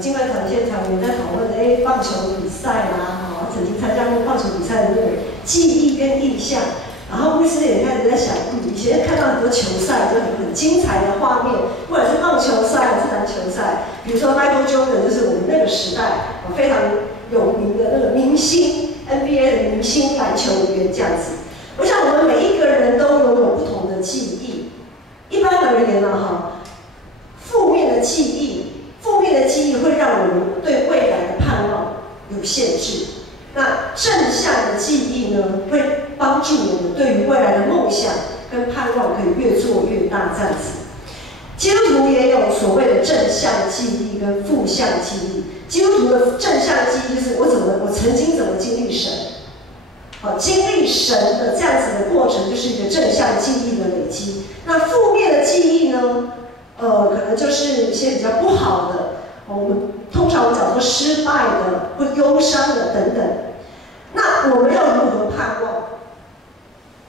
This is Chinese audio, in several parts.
敬拜团现场也在讨论，棒球比赛啦，曾经参加过棒球比赛的那种记忆跟印象。然后牧师也开始在想，以前看到很多球赛，就很精彩的画面，不管是棒球赛还是篮球赛，比如说 Michael Jordan 就是我们那个时代非常有名的那个明星 NBA 的明星篮球员这样子。我想我们每一个人都拥有不同的记忆。一般而言呢，负面的记忆会让我们对未来的盼望有限制。那正向的记忆呢，会帮助我们对于未来的梦想跟盼望可以越做越大这样子。基督徒也有所谓的正向记忆跟负向记忆。基督徒的正向记忆就是我曾经怎么经历神，经历神的这样子的过程就是一个正向记忆的累积。那负面的记忆呢，可能就是一些比较不好的，我们通常讲说失败的或忧伤的等等。那我们要如何盼望？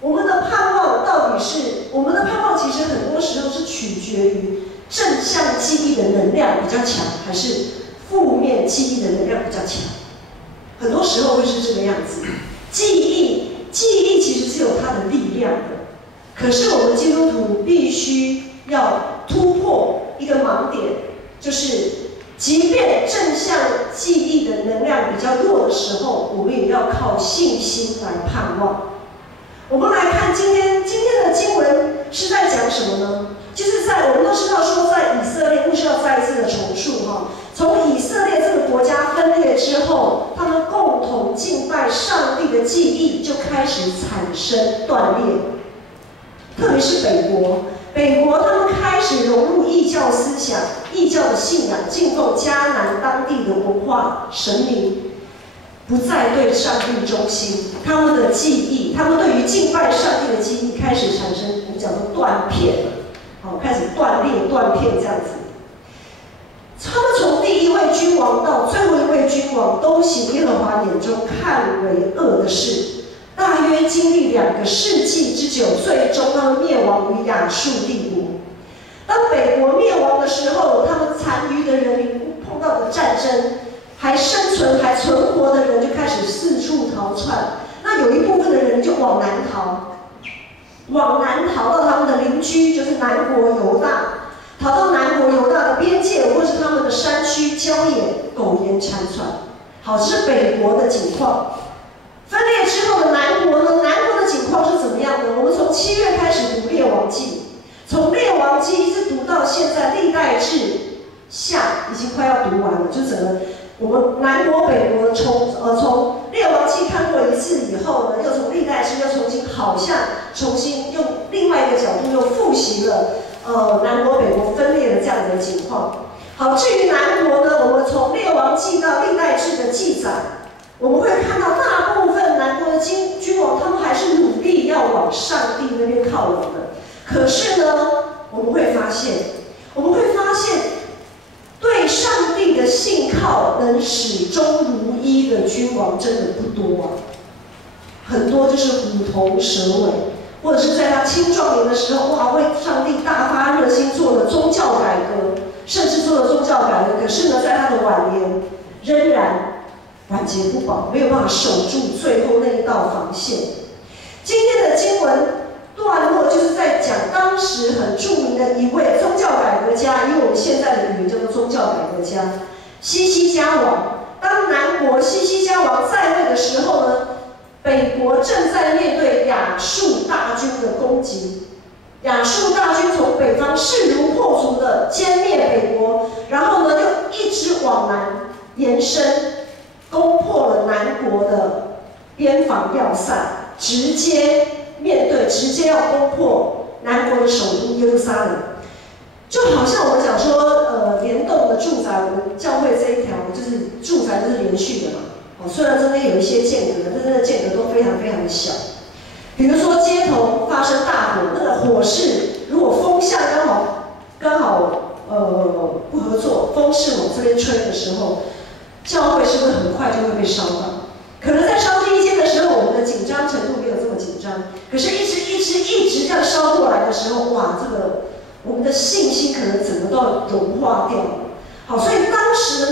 我们的盼望其实很多时候是取决于正向记忆的能量比较强，还是负面记忆的能量比较强。很多时候会是这个样子。记忆其实是有它的力量的，可是我们基督徒必须要突破一个盲点，就是即便正向记忆的能量比较弱的时候，我们也要靠信心来盼望。我们来看今天的经文是在讲什么呢？就是我们都知道说，在以色列，牧师要再一次的重述从以色列这个国家分裂之后，他们共同敬拜上帝的记忆就开始产生断裂。特别是北国他们开始融入异教思想、异教的信仰，敬奉迦南当地的文化神明，不再对上帝忠心。他们的记忆，他们对于敬拜上帝的记忆开始产生我们讲的断片了，开始断裂、断片这样子。他们从第一位君王到最后一位君王，都行耶和华眼中看为恶的事，大约经历2个世纪之久，最终他们灭亡于亚述帝国。当北国灭亡的时候，他们残余的人民碰到的战争，还生存还存活的人就开始四处逃窜。那有一部分的人就往南逃到他们的邻居，就是南国犹大，逃到南国犹大的边界，或是他们的山区郊野，苟延残喘。好，这是北国的景况。分裂之后的南国呢？南国的景况是怎么样呢？我们从7月开始读列王记，从列王记一直读到现在历代志下，已经快要读完了，就整个我们南国北国从列王记看过一次以后呢，又从历代志又重新用另外一个角度又复习了南国北国分裂的这样的情况。好，至于南国呢，我们从列王记到历代志的记载，我们会看到大部分南国的君王，他们还是努力要往上帝那边靠拢的。可是呢，我们会发现，对上帝的信靠能始终如一的君王真的不多啊。很多就是虎头蛇尾，或者是在他青壮年的时候，为上帝大发热心做了宗教改革，甚至做了宗教改革，可是呢，在他的晚年仍然晚节不保，没有办法守住最后那一道防线。今天的经文段落就是在讲当时很著名的一位宗教改革家，以我们现在的语言叫做宗教改革家西西家王。当南国西西家王在位的时候呢，北国正在面对亚述大军的攻击。亚述大军从北方势如破竹的歼灭北国，然后呢又一直往南延伸，攻破了南国的边防要塞，直接要攻破南国的首都耶路撒冷。就好像我们讲说，联动的住宅，我们教会这一条就是住宅都是连续的嘛。虽然中间有一些间隔，但是那个间隔都非常非常的小。比如说街头发生大火，那个火势如果风向刚好不合作，风势往这边吹的时候，教会是不是很快就会被烧到？可能在烧第一间的时候，我们的紧张程度没有这么紧张，可是一直这样烧过来的时候，我们的信心可能整个都要融化掉了。好，所以当时的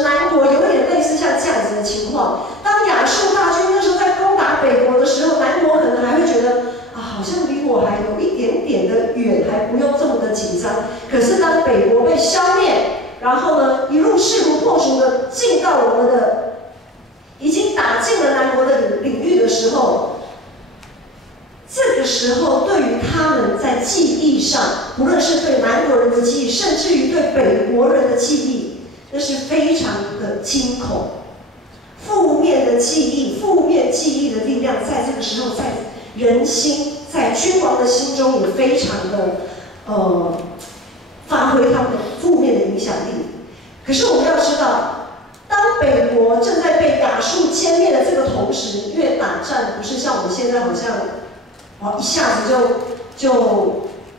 情况。当亚述大军那时候在攻打北国的时候，南国可能还会觉得好像离我还有一点点的远，还不用这么的紧张。可是当北国被消灭，然后呢，一路势如破竹的进到我们的，已经打进了南国的领域的时候，这个时候对于他们在记忆上，不论是对南国人的记忆，甚至于对北国人的记忆，那是非常的惊恐。负面的记忆，负面记忆的力量，在这个时候，在人心，在君王的心中也非常的发挥他们的负面的影响力。可是我们要知道，当北国正在被亚述歼灭的这个同时，因为打战不是像我们现在好像一下子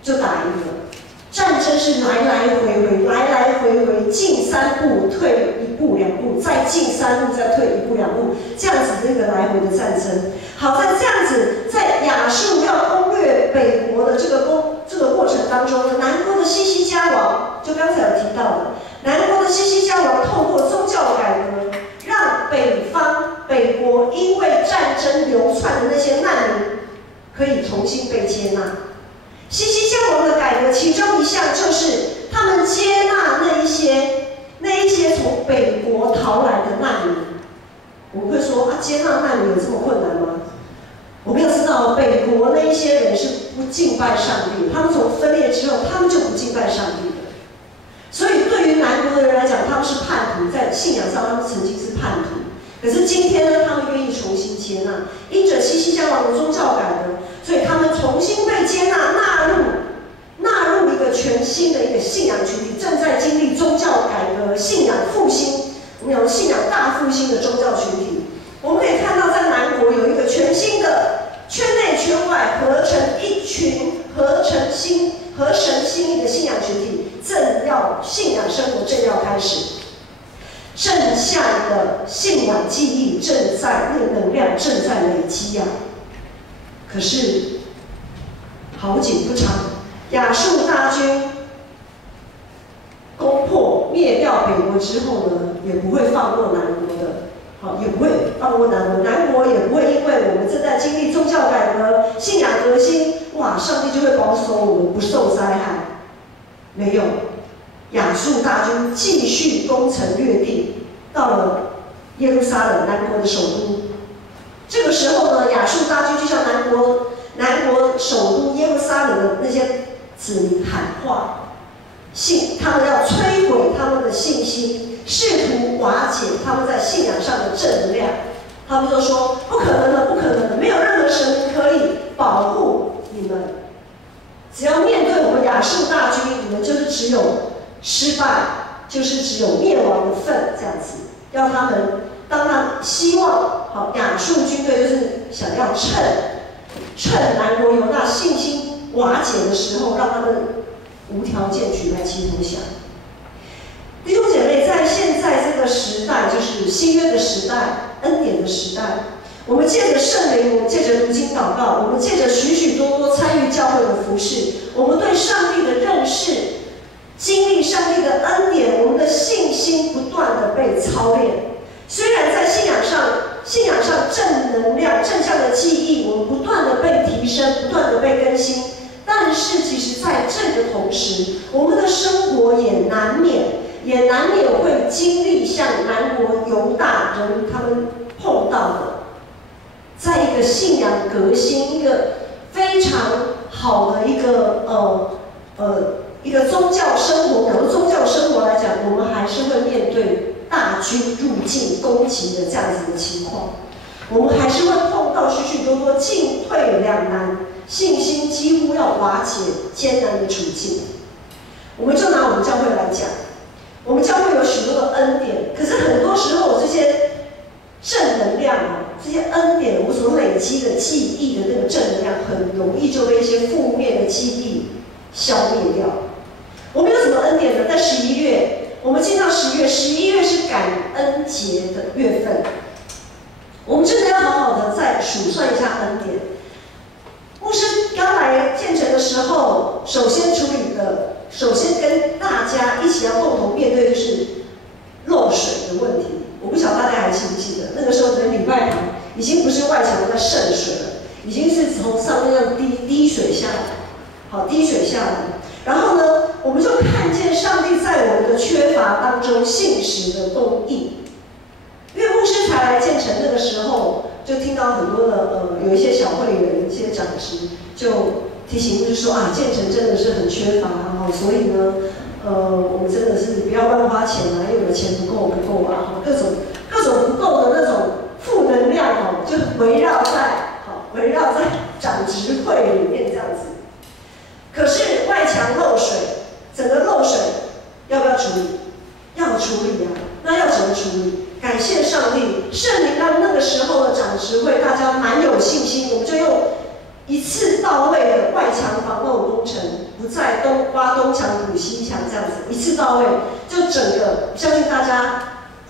就打赢了，战争是来来回回，来来回回，进3步，退1步2步，再进3步，再退1步2步，这样子的一个来回的战争。好在这样子，在亚述要攻略北国的这个过程当中呢，南国的西西家王，就刚才有提到的，南国的西西家王透过宗教改革，让北国因为战争流窜的那些难民可以重新被接纳。西西家王的改革，其中一项就是他们接纳那一些从北国逃来的难民。我们会说接纳难民有这么困难吗？我们要知道，北国那一些人是不敬拜上帝，他们从分裂之后，他们就不敬拜上帝的。所以对于南国的人来讲，他们是叛徒，在信仰上他们曾经是叛徒。可是今天呢，他们愿意重新接纳，因着西西家王的宗教改革，所以他们重新被接纳，纳入一个全新的一个信仰群体，正在经历宗教改革、信仰复兴，我们有信仰大复兴的宗教群体。我们可以看到，在南国有一个全新的圈内圈外合成一群合神心意的信仰群体，信仰生活正要开始。正向的信仰记忆那个能量正在累积啊。可是好景不长，亚述大军攻破灭掉北国之后呢，也不会放过南国的。也不会放过南国，南国也不会因为我们正在经历宗教改革、信仰革新，上帝就会保守我们不受灾害。没有，亚述大军继续攻城略地，到了耶路撒冷，南国的首都。这个时候呢，亚述大军就向南国首都耶路撒冷的那些子民喊话，他们要摧毁他们的信心。试图瓦解他们在信仰上的正能量，他们就说不可能的，不可能的，没有任何神可以保护你们。只要面对我们亚述大军，你们就是只有失败，就是只有灭亡的份，这样子。要他们，当他希望亚述军队就是想要趁南国犹大信心瓦解的时候，让他们无条件举白旗投降。弟兄姐妹，在现在这个时代，就是新约的时代、恩典的时代，我们借着圣灵，我们借着读经祷告，我们借着许许多多参与教会的服事，我们对上帝的认识，经历上帝的恩典，我们的信心不断的被操练。虽然在信仰上正能量、正向的记忆，我们不断的被提升，不断的被更新，但是其实在这个同时，我们的生活也难免会经历像南国犹大人他们碰到的，在一个信仰革新、一个非常好的一个宗教生活。假如宗教生活来讲，我们还是会面对大军入境攻击的这样子的情况，我们还是会碰到许许多多进退两难、信心几乎要瓦解、艰难的处境。我们就拿我们教会来讲。我们教会有许多的恩典，可是很多时候这些正能量这些恩典，我们所累积的记忆的那个正能量，很容易就被一些负面的记忆消灭掉。我们有什么恩典呢？在11月，我们进到11月是感恩节的月份，我们真的要好好的再数算一下恩典。牧师刚来建成的时候，首先跟大家一起要共同面对就是漏水的问题。我不晓得大家还记不记得？水下来，好，滴水下来。然后呢，我们就看见上帝在我们的缺乏当中信实的供应。因为牧师才来建成那个时候，就听到很多的有一些小会员、一些长职就提醒牧师说啊，建成真的是很缺乏啊，所以呢，我们真的是不要乱花钱啊，因为我的钱不够啊，各种不够的那种负能量哦，就围绕在长职会里面这样子。可是外墙漏水，整个漏水要不要处理？要处理啊，那要怎么处理？感谢上帝，圣灵让那个时候的长职会大家蛮有信心，我们就用一次到位的外墙防漏工程，不再挖东墙补西墙这样子，一次到位，就整个相信大家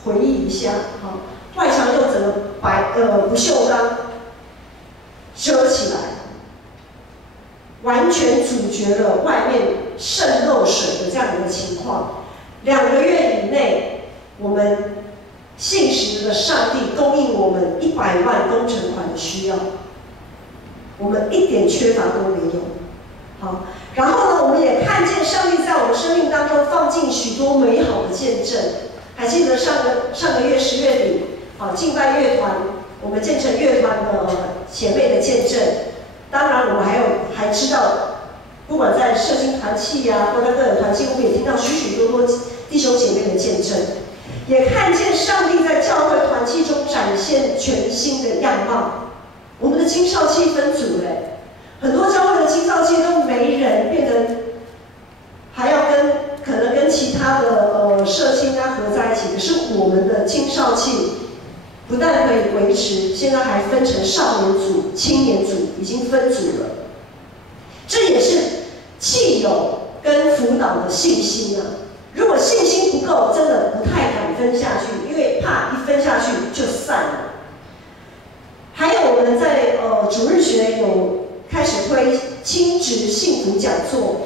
回忆一下，好，外墙用整个不锈钢遮起来，完全阻绝了外面渗漏水的这样的一个情况。2个月以内，我们信实的上帝供应我们100万工程款的需要，我们一点缺乏都没有。好，然后呢，我们也看见上帝在我们生命当中放进许多美好的见证。还记得上个月10月底，敬拜乐团，我们建成乐团的姐妹的见证。当然，我们还知道，不管在圣经团契啊，或者各种团契，我们也听到许许多多弟兄姐妹的见证。也看见上帝在教会团契中展现全新的样貌。我们的青少期分组很多教会的青少期都没人，变成还要可能跟其他的社青啊合在一起。可是我们的青少期不但可以维持，现在还分成少年组、青年组，已经分组了。这也是契友跟辅导的信心啊。如果信心不够，真的不太敢分下去，因为怕一分下去就散了。还有我们在主日学有开始推亲职幸福讲座，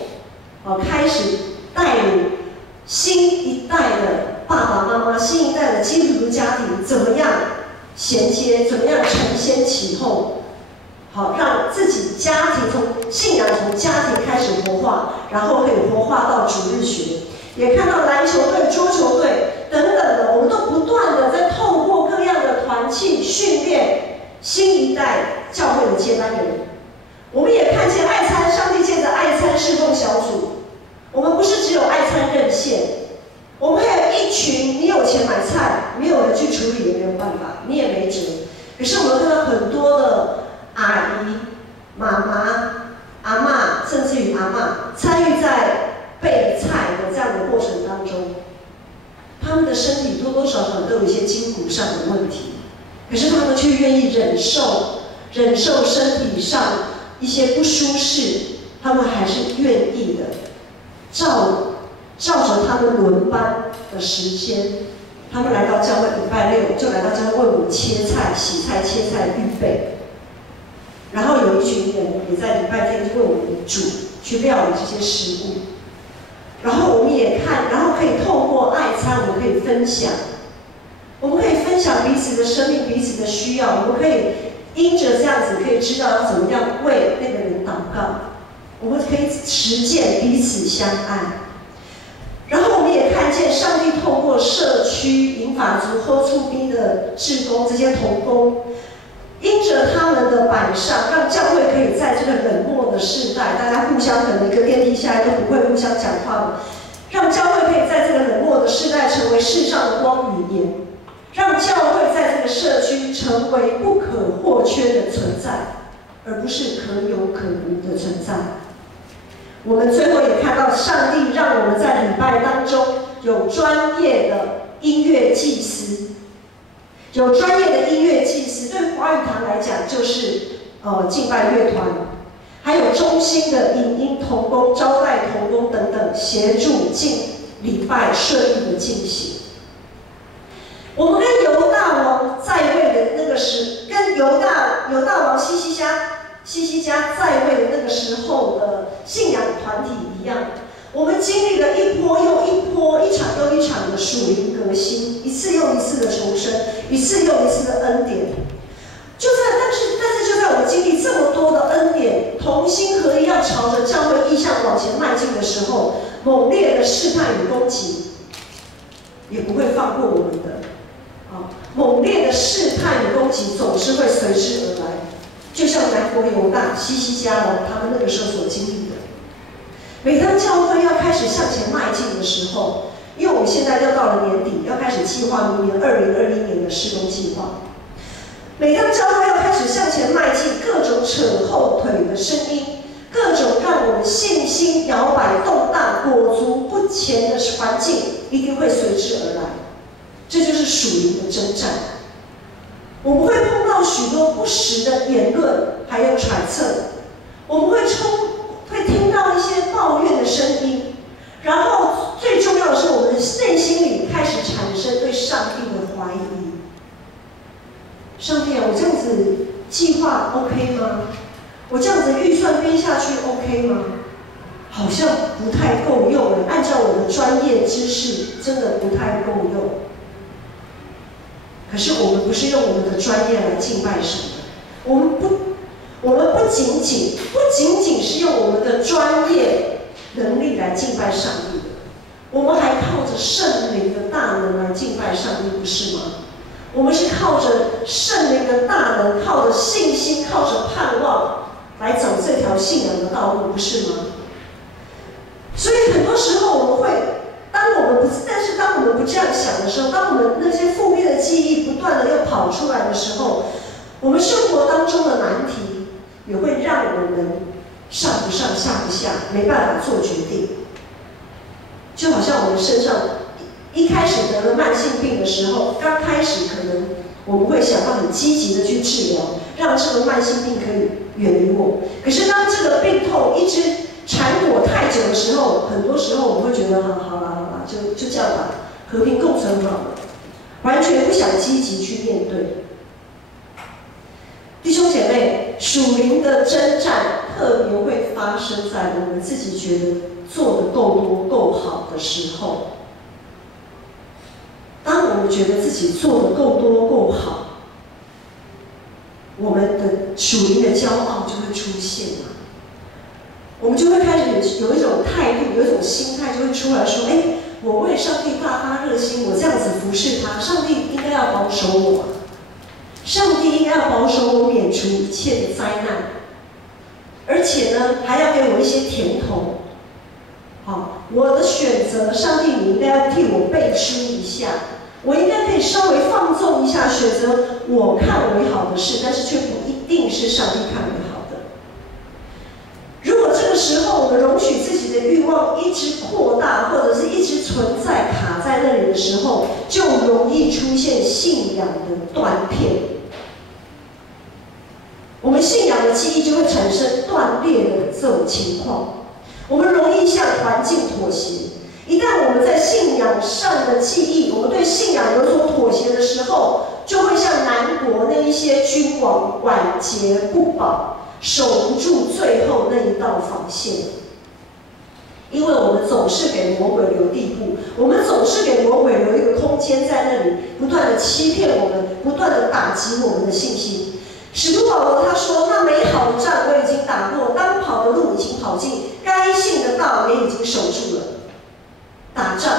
开始带领新一代的爸爸妈妈、新一代的基督徒家庭怎么样衔接，怎么样承先启后，好让自己家庭信仰从家庭开始活化，然后可以活化到主日学。也看到篮球队、桌球队等等的，我们都不断的在透过各样的团契训练新一代教会的接班人。我们也看见爱餐，上帝借着爱餐侍奉小组，我们不是只有爱餐热线，我们还有一群，你有钱买菜，没有人去处理也没有办法，你也没辙。可是我们看到很多的阿姨、妈妈、阿嬷，甚至于阿嬷参与在备菜的这样的过程当中，他们的身体多多少少都有一些筋骨上的问题，可是他们却愿意忍受身体上一些不舒适，他们还是愿意的，照着他们轮班的时间，他们来到教会礼拜6就来到教会为我们切菜、洗菜、切菜预备，然后有一群人也在礼拜天就为我们煮去料理这些食物。然后我们也看，然后可以透过爱餐，我们可以分享，我们可以分享彼此的生命、彼此的需要，我们可以因着这样子，可以知道要怎么样为那个人祷告，我们可以实践彼此相爱。然后我们也看见上帝透过社区银发族、喝醋逼的志工这些同工，因着他们的摆上，让教会可以在这个冷漠的世代，大家互相可能一个电梯下来都不会互相讲话的，让教会可以在这个冷漠的世代成为世上的光与盐，让教会在这个社区成为不可或缺的存在，而不是可有可无的存在。我们最后也看到上帝让我们在礼拜当中有专业的音乐祭司。有专业的音乐祭司，对华语堂来讲就是敬拜乐团，还有中心的影音同工、招待同工等等，协助礼拜顺利的进行。我们跟犹大王在位的那个跟犹大王西西家在位的那个时候的信仰团体一样。我们经历了一波又一波、一场又一场的属灵革新，一次又一次的重生，一次又一次的恩典。但是就在我们经历这么多的恩典，同心合一，要朝着教会意向往前迈进的时候，猛烈的试探与攻击也不会放过我们的。猛烈的试探与攻击总是会随之而来，就像南国犹大、西西家王他们那个时候所经历的。每当教会要开始向前迈进的时候，因为我们现在要到了年底，要开始计划明年2021年的施工计划。每当教会要开始向前迈进，各种扯后腿的声音，各种让我们信心摇摆动荡、裹足不前的环境，一定会随之而来。这就是属灵的征战。我们会碰到许多不实的言论，还有揣测。我们会听到一些抱怨的声音，然后最重要的是，我们的内心里开始产生对上帝的怀疑。上帝啊，我这样子计划 OK 吗？我这样子预算编下去 OK 吗？好像不太够用，按照我的专业知识，真的不太够用。可是我们不是用我们的专业来敬拜神的，我们不仅仅是用我们的专业能力来敬拜上帝的，我们还靠着圣灵的大能来敬拜上帝，不是吗？我们是靠着圣灵的大能，靠着信心，靠着盼望来走这条信仰的道路，不是吗？所以很多时候我们会，当我们不这样想的时候，当我们那些负面的记忆不断的又跑出来的时候，我们生活当中的难题也会让我们上不上下不下，没办法做决定。就好像我们身上一开始得了慢性病的时候，刚开始可能我们会想要很积极的去治疗，让这个慢性病可以远离我。可是当这个病痛一直缠裹太久的时候，很多时候我们会觉得好啦，就这样吧，和平共存好了，完全不想积极去面对。弟兄姐妹，属灵的征战特别会发生在我们自己觉得做得够多够好的时候。当我们觉得自己做得够多够好，我们的属灵的骄傲就会出现了。我们就会开始有一种态度，有一种心态，就会出来说：我为上帝大发热心，我这样子服侍他，上帝应该要保守我，上帝应该要保守我免除一切的灾难，而且呢，还要给我一些甜头。我的选择，上帝你应该要替我背书一下，我应该可以稍微放纵一下，选择我看为好的事，但是却不一定是上帝看为好的。如果这个时候我们容许自己的欲望一直扩大，或者是一直存在卡在那里的时候，就容易出现信仰的断片。我们信仰的记忆就会产生断裂的这种情况。我们容易向环境妥协。一旦我们在信仰上的记忆，我们对信仰有所妥协的时候，就会像南国那一些君王晚节不保，守不住最后那一道防线。因为我们总是给魔鬼留地步，我们总是给魔鬼留一个空间在那里，不断的欺骗我们，不断的打击我们的信心。使徒保罗他说：“那美好的仗我已经打过，当跑的路已经跑尽，该信的道也已经守住了。”打仗，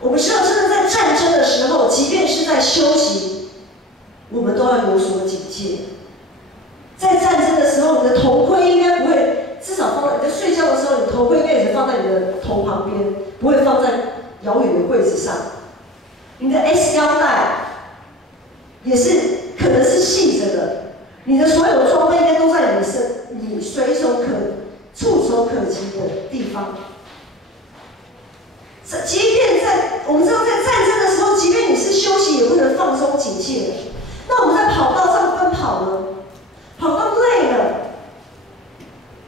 我们知道，真的在战争的时候，即便是在休息，我们都要有所警戒。在战争的时候，你的头盔应该不会，至少放在你在睡觉的时候，你头盔应该也是放在你的头旁边，不会放在遥远的柜子上。你的 S 腰带也是可能是系着的。你的所有的装备应该都在你触手可及的地方。即便我们知道在战争的时候，即便你是休息，也不能放松警戒。那我们在跑道上奔跑呢，跑到累了，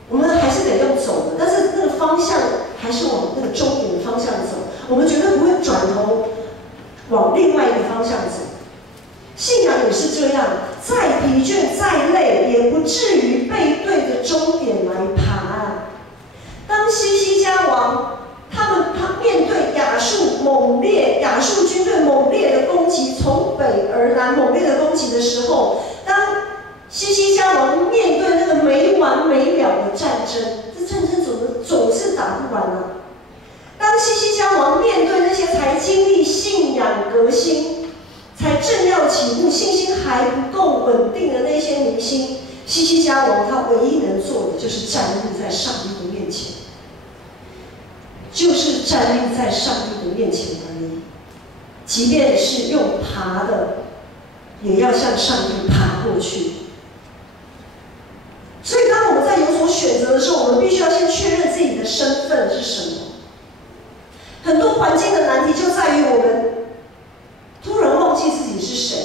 我们还是得用走的，但是那个方向还是往那个终点的方向走。我们绝对不会转头往另外一个方向走。信仰也是这样，再疲倦再累，也不至于背对着终点来爬。当西西家王他面对亚述军队猛烈的攻击，从北而南猛烈的攻击的时候，当西西家王面对那个没完没了的战争，这战争总是打不完啊。当西西家王面对那些才经历信仰革新、才正要起步、信心还不够稳定的那些民心，西西家王他唯一能做的就是站立在上帝的面前，就是站立在上帝的面前而已。即便是用爬的，也要向上帝爬过去。所以，当我们在有所选择的时候，我们必须要先确认自己的身份是什么。很多环境的难题就在于我们突然忘记自己是谁。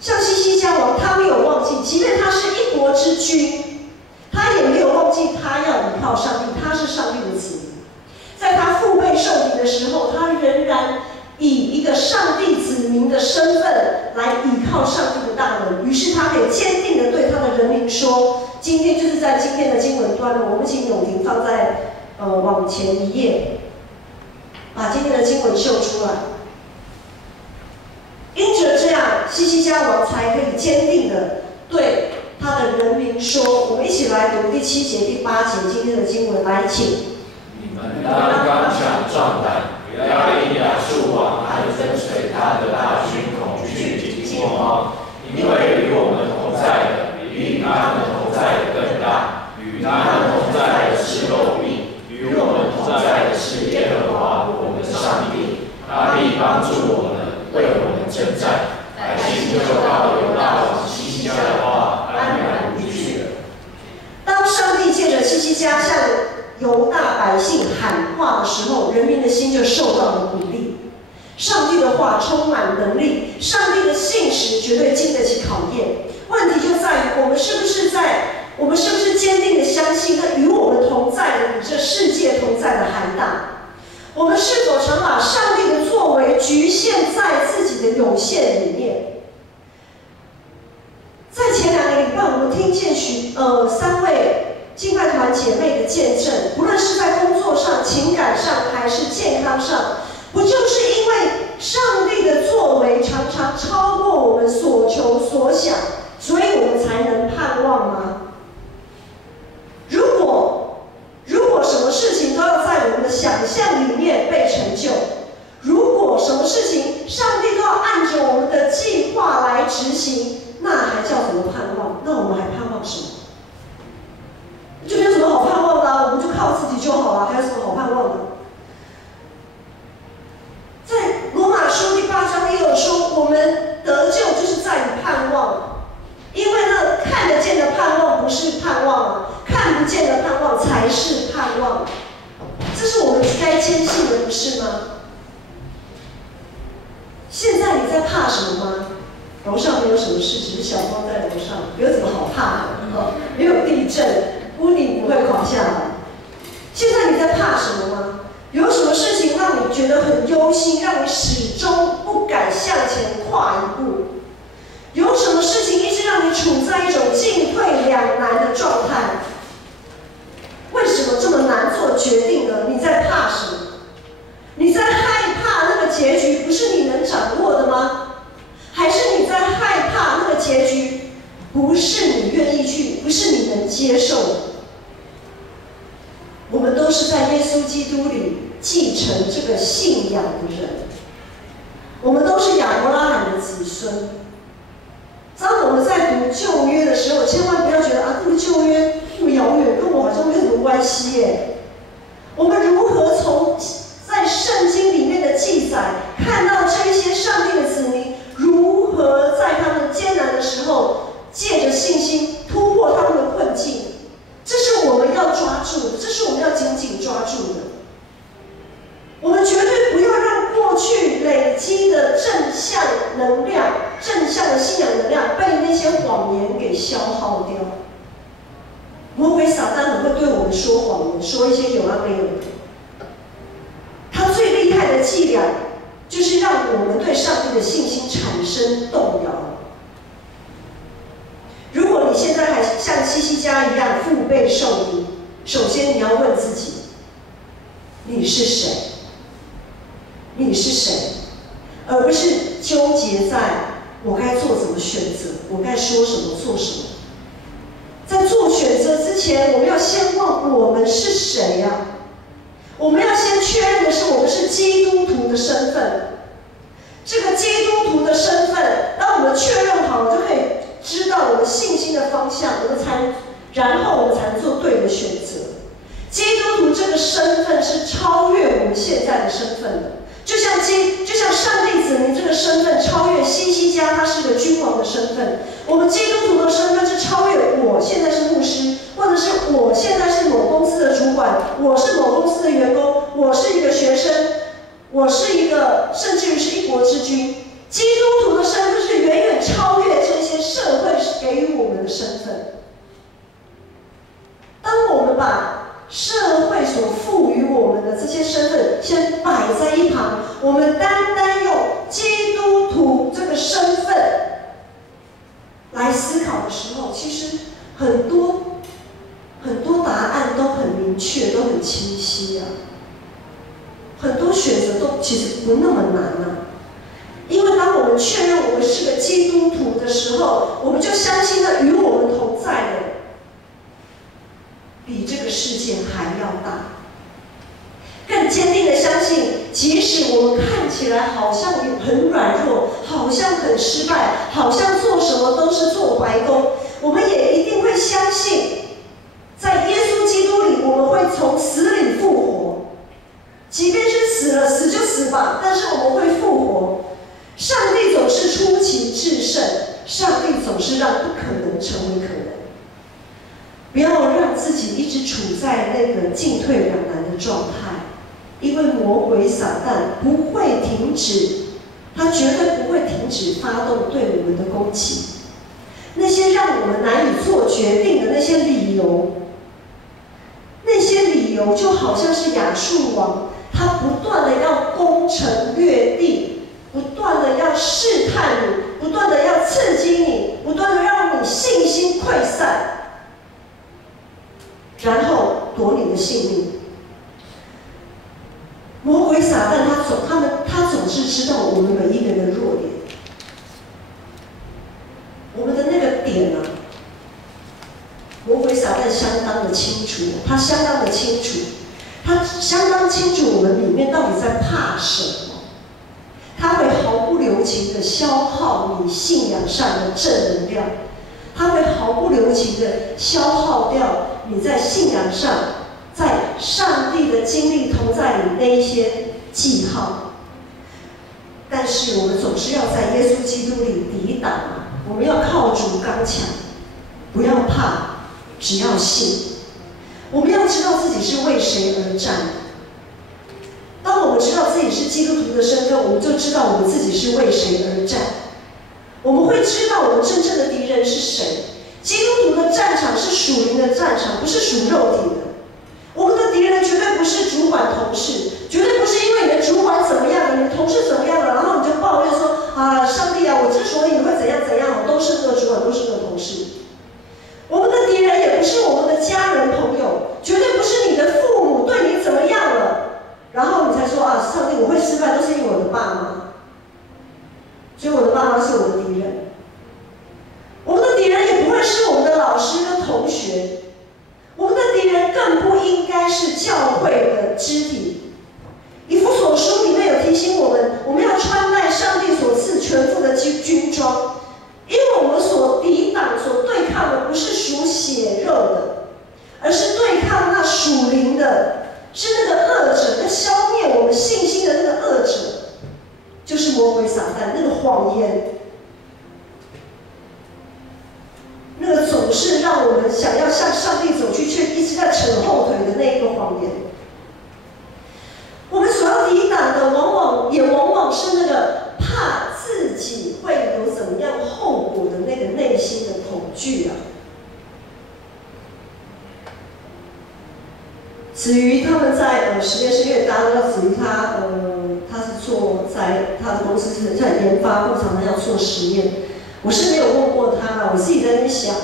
像西西家王，他没有忘记，即便他是一国之君，他也没有忘记他要依靠上帝，他是上帝的子民。在他腹背受敌的时候，他仍然以一个上帝子民的身份来依靠上帝的大能，于是他可以坚定地对他的人民说：今天就是在今天的经文段落，我们请永婷放在往前一页，把今天的经文秀出来。因着这样，西西家王才可以坚定地对他的人民说：我们一起来读第7节、第8节今天的经文，来，请。你们当刚强壮胆，不要因亚述王和跟随他的大军恐惧惊慌，因为与我们同在的比与他们同在的更大，与他们同在的是肉力，与我们同在的是耶和华我们的上帝，他必帮助我们，为我们征战。百姓就靠犹大王西西家的话安然无惧了。当上帝借着西西家向犹大百姓喊话的时候，人民的心就受到了鼓励。上帝的话充满能力，上帝的信实绝对经得起考验。问题就在于我们是不是坚定的相信，那与我们同在的比这世界同在的还大？我们是否常把上帝的作为局限在自己的有限里面？在前2个礼拜，我们听见3位敬拜团姐妹的见证，不论是在工作上、情感上，还是健康上，不就是因为上帝的作为常常超过我们所求所想，所以我们才能盼望吗？如果什么事情都要在我们的想象里面被成就，如果什么事情上帝都要按着我们的计划来执行，那还叫什么盼望？那我们还盼望什么？就没有什么好盼望的啊，我们就靠自己就好了，还有什么好盼望的？在罗马书第8章也有说，我们得救就是在于盼望，因为那看得见的盼望不是盼望啊，看不见的盼望才是盼望。这是我们该坚信的，不是吗？现在你在怕什么吗？楼上没有什么事，只是小光在楼上，没有什么好怕的，没有地震，屋顶不会垮下来。现在你在怕什么吗？有什么事情让你觉得很忧心，让你始终不敢向前跨一步？有什么事情一直让你处在一种进退两难的状态？为什么这么难做决定呢？你在怕什么？你在害怕那个结局不是你能掌握的吗？还是你在害怕那个结局不是你愿意去，不是你能接受的？我们都是在耶稣基督里继承这个信仰的人，我们都是亚伯拉罕的子孙。当我们在读旧约的时候，千万不要觉得啊，这个旧约那么遥远，跟我好像没有什么关系耶。我们如何从在圣经里面的记载看到这些上帝的子民如何在他们艰难的时候借着信心突破他们的困境？这是我们要抓住的，这是我们要紧紧抓住的。我们绝对不要让过去累积的正向能量、正向的信仰能量被那些谎言给消耗掉。魔鬼撒旦很会对我们说谎言，说一些有啊没有的。他最厉害的伎俩就是让我们对上帝的信心产生动摇。如果你现在还像西西家一样腹背受敌，首先你要问自己：你是谁？你是谁？而不是纠结在我该做什么选择，我该说什么做什么。在做选选择之前，我们要先问我们是谁呀？我们要先确认的是我们是基督徒的身份。这个基督徒的身份，当我们确认好，就可以知道我们信心的方向，然后我们才能做对的选择。基督徒这个身份是超越我们现在的身份的，就像上帝子民这个身份超越西西家，他是个君王的身份。我们基督徒的身份是超越我现在是牧师，或者是我现在是某公司的主管，我是某公司的员工，我是一个学生，我是一个甚至于是一国之君。基督徒的身份是远远超越这些社会给予我们的身份。当我们把社会所赋予我们的这些身份先摆在一旁，我们单单用基督徒这个身份来思考的时候，其实很多答案都很明确，都很清晰啊。很多选择都其实不那么难啊。因为当我们确认我们是个基督徒的时候，我们就相信那与我们同在的比这个世界还要大，更坚定的相信，即使我们看起来好像很软弱，好像很失败，好像做什么都是做白工，我们也一定会相信，在耶稣基督里，我们会从死里复活。即便是死了，死就死吧，但是我们会复活。上帝总是出奇制胜，上帝总是让不可能成为可能。不要让自己一直处在那个进退两难的状态，因为魔鬼撒旦不会停止，他绝对不会停止发动对我们的攻击。那些让我们难以做决定的那些理由，就好像是亚述王，他不断的要攻城略地，不断的要试探你，不断的要刺激你，不断的让你信心溃散，然后夺你的性命。魔鬼撒旦他总是知道我们每一个人的弱点，我们的那个点啊，魔鬼撒旦相当的清楚，他相当的清楚，他相当清楚我们里面到底在怕什么，他会毫不留情的消耗你信仰上的正能量，他会毫不留情的消耗掉你在信仰上，在上帝的经历同在里那一些记号。但是我们总是要在耶稣基督里抵挡，我们要靠主刚强，不要怕，只要信。我们要知道自己是为谁而战。当我们知道自己是基督徒的身份，我们就知道我们自己是为谁而战。我们会知道我们真正的敌人是谁。基督徒的战场是属灵的战场，不是属肉体的。我们的敌人绝对不是主管同事，绝对不是因为你的主管怎么样了，你的同事怎么样了，然后你就抱怨说啊，上帝啊，我之所以会怎样怎样，都是那个主管，都是那个同事。我们的敌人也不是我们的家人朋友，绝对不是你的父母对你怎么样了，然后你才说啊，上帝我会失败，都是因为我的爸妈，所以我的爸妈是我的敌人。我们的敌人也不会是我们的老师跟同学，我们的敌人更不应该是教会的肢体。以弗所书里面有提醒我们，我们要穿戴上帝所赐全副的军装，因为我们所抵挡、所对抗的不是属血肉的，而是对抗那属灵的，是那个恶者，那消灭我们信心的那个恶者，就是魔鬼撒旦那个谎言。那个总是让我们想要向上帝走去，却一直在扯后腿的那一个谎言。我们所要抵挡的，往往是那个怕自己会有怎么样后果的那个内心的恐惧啊。子瑜他们在实验室，因为大家知道子瑜他是做在他的公司是在研发部，常常要做实验。我是没有问过他，我自己在那边想，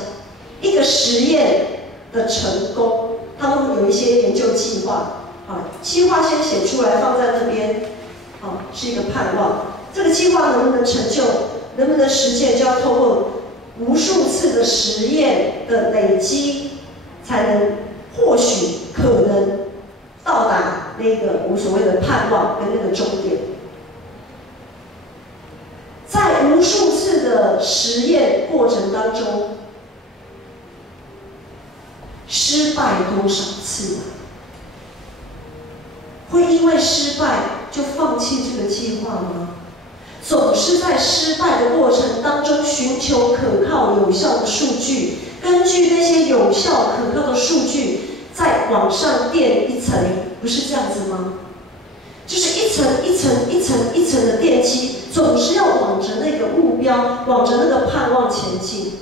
一个实验的成功，他们有一些研究计划，计划先写出来放在那边，是一个盼望。这个计划能不能成就，能不能实践，就要透过无数次的实验的累积，才能或许可能到达那个我所谓的盼望跟那个终点。在无数次的实验过程当中，失败多少次啊？会因为失败就放弃这个计划吗？总是在失败的过程当中寻求可靠有效的数据，根据那些有效可靠的数据再往上垫一层，不是这样子吗？就是一层一层一层一层的奠基，总是要往着那个目标，往着那个盼望前进。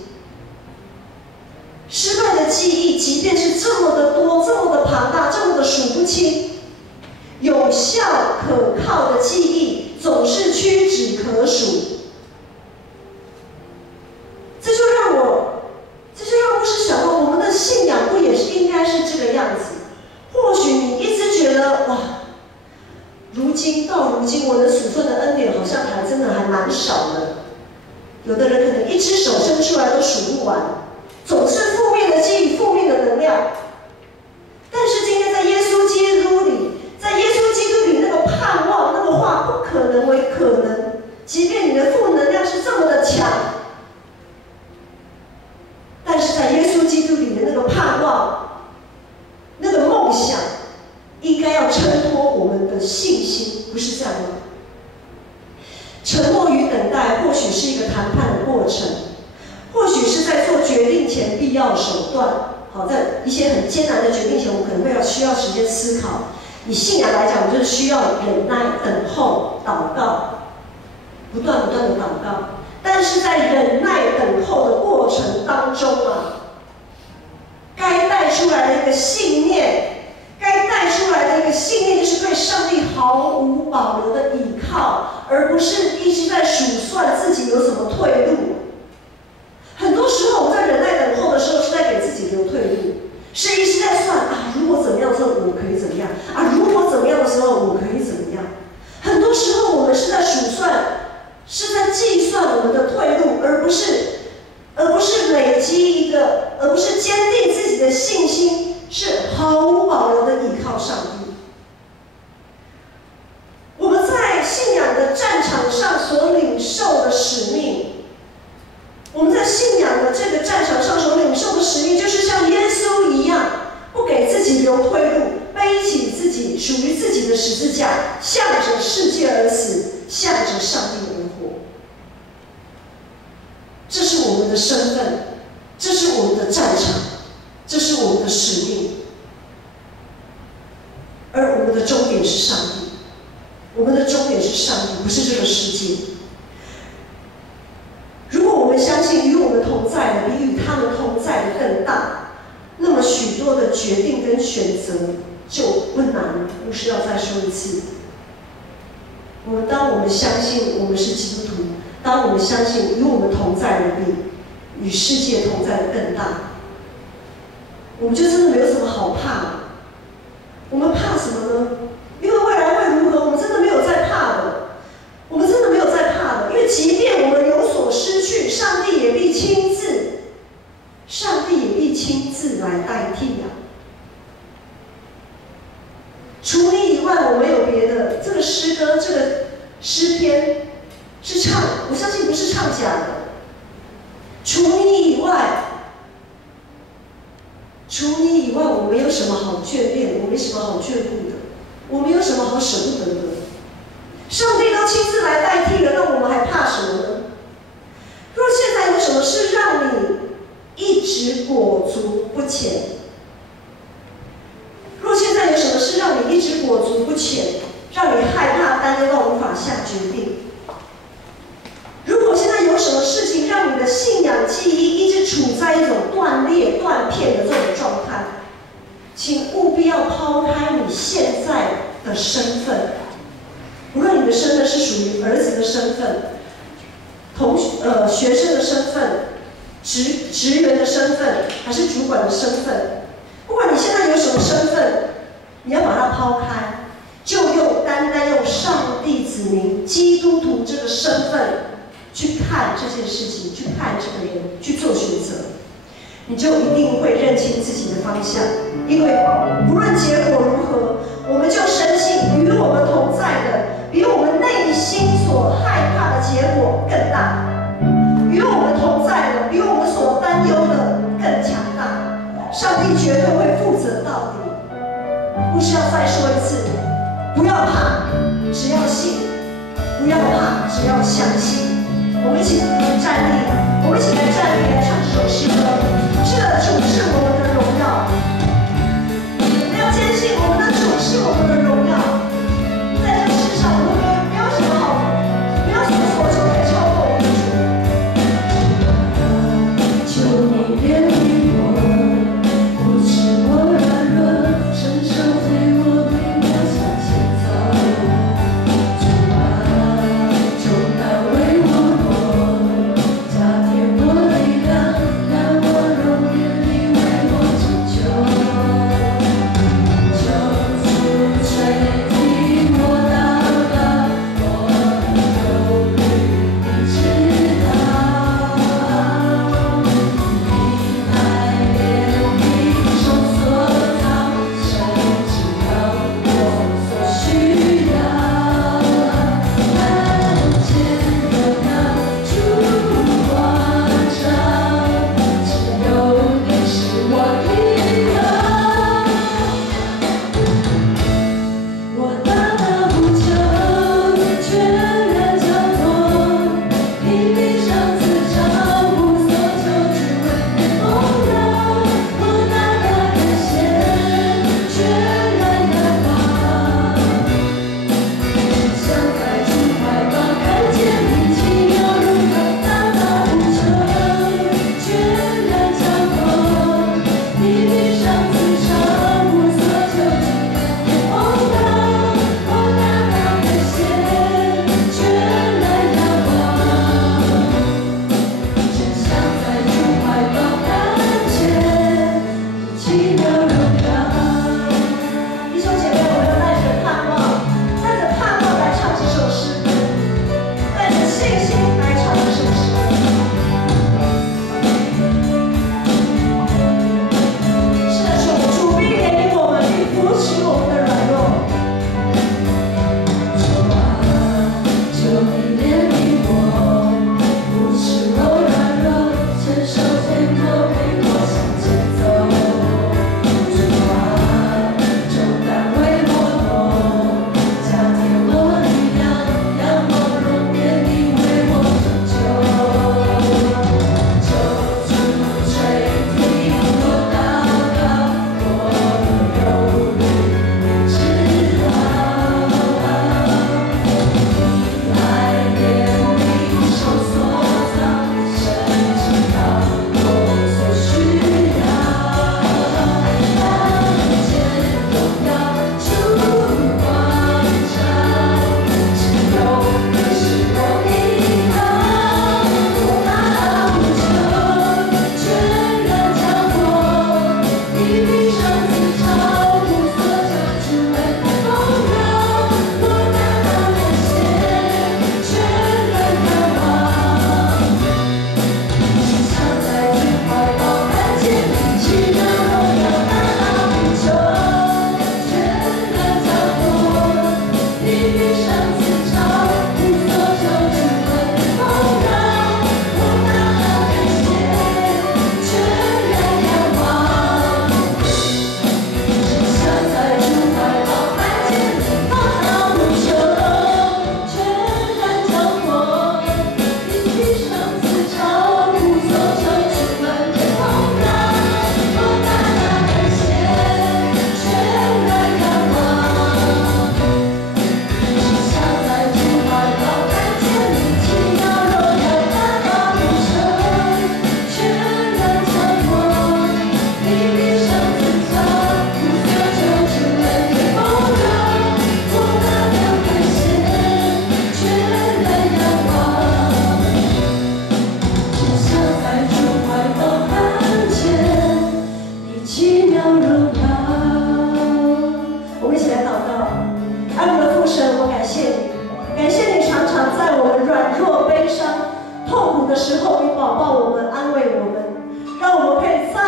失败的记忆，即便是这么的多、这么的庞大、这么的数不清，有效可靠的记忆总是屈指可数。这就让牧师想到，我们的信仰不也是应该是这个样子？或许你一直觉得哇，如今我能数算的恩典好像真的还蛮少的。有的人可能一只手伸出来都数不完，总是负面的记忆、负面的能量。但是今天在耶稣基督里，那个盼望、那个话不可能为可能，即便你的负能量是这么的强，但是在耶稣基督里的那个盼望、那个梦想，应该要衬托我们的信心，不是这样吗？沉默与等待或许是一个谈判的过程，或许是在做决定前必要手段。好，在一些很艰难的决定前，我们可能会需要时间思考。以信仰来讲，我们就是需要忍耐、等候、祷告，不断的祷告。但是在忍耐等候的过程当中啊，该带出来的一个信念，就是对上帝毫无保留的倚靠，而不是一直在数算自己有什么退路。很多时候我们在忍耐等候的时候，是在给自己留退路，是一直在算啊，如果怎么样的时候我可以怎么样啊，如果怎么样的时候我可以怎么样。很多时候我们是在数算，是在计算我们的退路，而不是累积一个，而不是坚定自己的信心，是毫无保留的依靠上帝。我们在信仰的战场上所领受的使命，我们在信仰的这个战场上所领受的使命，就是像耶稣一样，不给自己留退路，背起自己属于自己的十字架，向着世界而死，向着上帝而活。这是我们的身份，这是我们的战场，这是我们的使命。而我们的终点是上帝，我们的终点是上帝，不是这个世界。如果我们相信与我们同在的比与他们同在的更大，那么许多的决定跟选择就不难了。牧师要再说一次，当我们相信我们是基督徒，当我们相信与我们同在的比与世界同在的更大，我们就真的没有什么好怕的。我们怕什么呢？因为未来会如何，我们真的没有在怕的。我们真的没有在怕的，因为即便我们有所失去，上帝也必亲自来代替啊。除你以外，我没有别的。这个诗歌，这个诗篇是唱，我相信不是唱假的。除你以外，我没有什么好眷恋，我没什么好眷顾的，我没有什么好舍不得的。上帝都亲自来代替了，那我们还怕什么呢？若现在有什么事让你一直裹足不前，若现在有什么事让你一直裹足不前，让你害怕、担忧到无法下决定，如果现在有什么事情让你的信仰记忆一直处在一种断裂、断片的这种状态，请务必要抛开你现在的身份。无论你的身份是属于儿子的身份、学生的身份、职员的身份，还是主管的身份，不管你现在有什么身份，你要把它抛开，就单单用上帝子民、基督徒这个身份去看这件事情，去看这个人，去做选择。你就一定会认清自己的方向。因为无论结果如何，我们就深信与我们同在的，比我们内心所害怕的结果更大；与我们同在的，比我们所担忧的更强大。上帝绝对会负责到底。不需要再说一次，不要怕，只要信；不要怕，只要相信。我们一起站立，我们一起来站立，来唱这首诗歌。这主是我们的荣耀。我们要坚信，我们的主是我们的荣耀。在这世上，我们没有什么好，没有什么所求可以超过我们的主。求你怜悯我，扶持我软弱，伸手推我，领我向前走。主啊，重担为我驮，加添我力量，让我容颜你为我拯救。求主垂听我祷告，我的忧虑你知道。你爱怜悯手所藏，深知道我所需要。看见荣耀主光照，只有你是我依靠。我大大呼求，全然交托，你闭上自照，无所求，只为你荣耀。我大大感谢，全然仰望，想在主怀抱看见你奇妙荣耀。大大呼求，全然交托，你闭上自照，无所求，只为你荣耀。我大大感谢，全然仰望，真想在主怀抱看见你奇妙荣耀。弟兄姐妹，我们要带着盼望，带着盼望来唱这首诗歌，带着信心来唱这首诗歌。是的，主必怜悯我们，并扶持我们的软弱。主啊，求你怜悯我，扶持我软弱，牵手牵我，陪我向前走。主啊，重担为我驮，加添我力量，让我容颜你为我拯救。求主垂听我祷告，我的忧虑你知道。你爱怜悯手所藏，深知道我所需要。看见荣耀主光照，只有你是我依靠。我大呼求，全然交托，你闭上自照，无所求，只为你荣耀。我大大感谢，全然仰望，只想在主怀抱看见你奇妙荣耀。大大呼求，全然交托，你闭上自照，无所求，只为你荣耀。我大大感谢，全然仰望，只想在主怀抱看见你。大大呼求，全然交托，你闭上自照，无所求，只为你荣耀。我大大感谢，全然仰望，只想在主怀抱看见你奇妙荣耀。大大呼求，全然交托，你闭上自照，无所求，只为你荣耀。我大大感谢，全然仰望，只想在主怀抱看见你奇妙荣耀。我们一起来祷告。爱我们的父神，我感谢你，感谢你常常在我们软弱、悲伤、痛苦的时候，你保抱我们，安慰我们，让我们可以再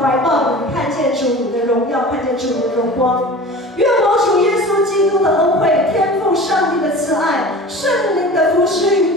怀抱你，看见主你的荣耀，看见主你的荣光。愿我主耶稣基督的恩惠、天父上帝的慈爱、圣灵的服侍与